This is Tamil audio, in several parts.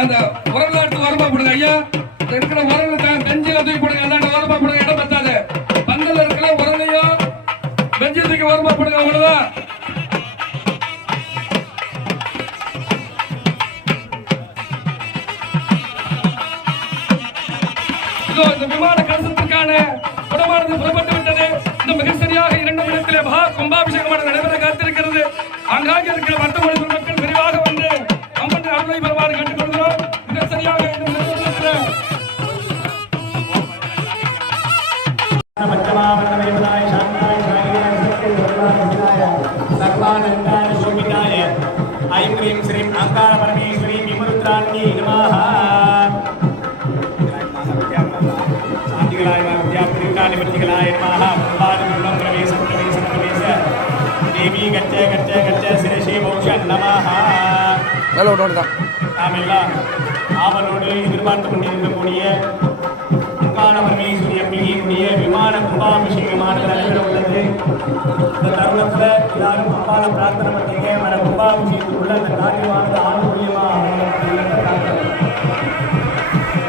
அந்த உரலாட்டு வரமா போடுங்க ஐயா. இருக்கிற உரல பெஞ்சில தூக்கி போடுங்க. அந்தாண்ட வரமா போடுங்க, இடம் பத்தாது. பந்தல இருக்கிற உரலையும் பெஞ்சி தூக்கி வரமா போடுங்க. அவ்வளவுதான். இதோ இந்த விமான கலசத்திற்கான குடமானது புறப்பட்டு விட்டது. இந்த மிக சரியாக 2 நிமிடத்திலே மகா கும்பாபிஷேகமானது நடைபெற காத்திருக்கிறது. அங்காங்கே இருக்கிற வட்ட மொழி மக்கள் விரைவாக வந்து அம்மன் அருளை பெறுமாறு கேட்டுக்கொள்கிறோம். மிக சரியாக ஐம் ஸ்ரீம் அங்கார பரமேஸ்வரி விமருத்ராணி நமஹ. சாந்திகளாய வித்யாபிரிகாணி மத்திகளாய நமஹ. பாதம் பிரவேசம் பிரவேசம் பிரவேச தேவி கச்ச கச்ச கச்ச சிரசி மோக்ஷ நமஹ. நல்ல ஒன்று தான். நாமெல்லாம் ஆவலோடு எதிர்பார்த்து கொண்டிருக்கக்கூடிய அங்கார பரமேஸ்வரி அம்பிகையுடைய விமான கும்பாபிஷேகமானது நடைபெற உள்ளது. இந்த தருணத்தில் எல்லாரும் அம்பால பிரார்த்தனை பண்ணீங்க. வர கும்பாபிஷேகத்துக்குள்ள இந்த காரியமானது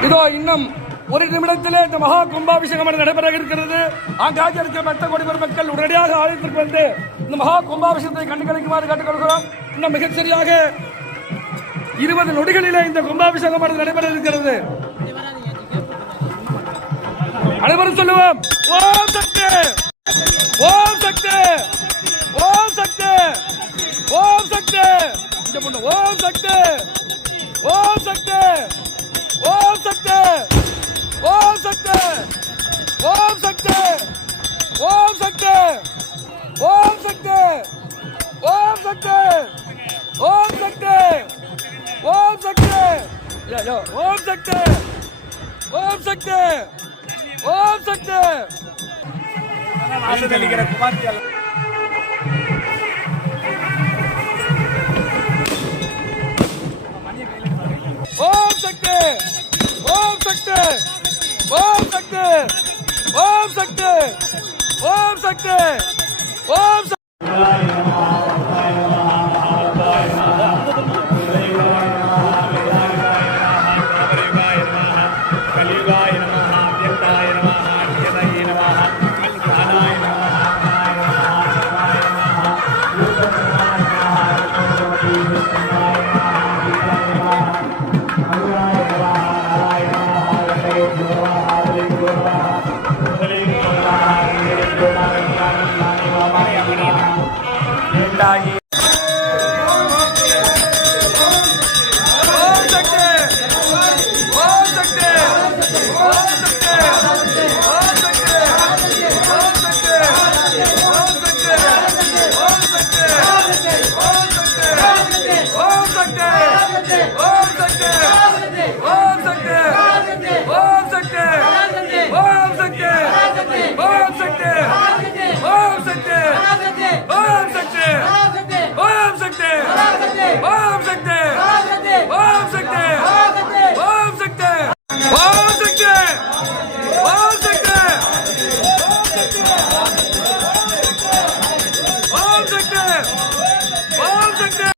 இதோ இன்னும் 1 நிமிடத்திலே இந்த மகா கும்பாபிஷேகம் நடைபெற இருக்கிறது. ஆங்காங்கே இருக்கிற பக்த கோடி மக்கள் உடனடியாக ஆலயத்திற்கு வந்து இந்த மகா கும்பாபிஷேகத்தை கண்டுகளிக்குமாறு கேட்டுக்கொள்கிறோம். இன்னும் மிகச் சரியாக 20 நொடிகளிலே இந்த கும்பாபிஷேகம் நடைபெற இருக்கிறது. அனைவரும் சொல்லுவோம், ஓம் சக்தி, ஓம் சக்தி, ஓம் சக்தி, ஓம் சக்தி. இங்க பொண்ணு ஓம் சக்தி, ஓம் சக்தி, ஓம் சக்தி, ஓம் சக்தி, ஓம் சக்தி, ஓம் சக்தி, ஓம் சக்தி, ஓம் சக்தி, ஓம் சக்தி, ஓம் சக்தி, ஓம் சக்தி, ஓம் சக்தி, ஓம் சக்தி. ஆசீர்வதிக்கிற குமார்த்தியால் ஓம் சக்தி, ஓம் சக்தி, ஓம் சக்தி, ஓம் சக்தி, ஓம் சக்தி, ஓம்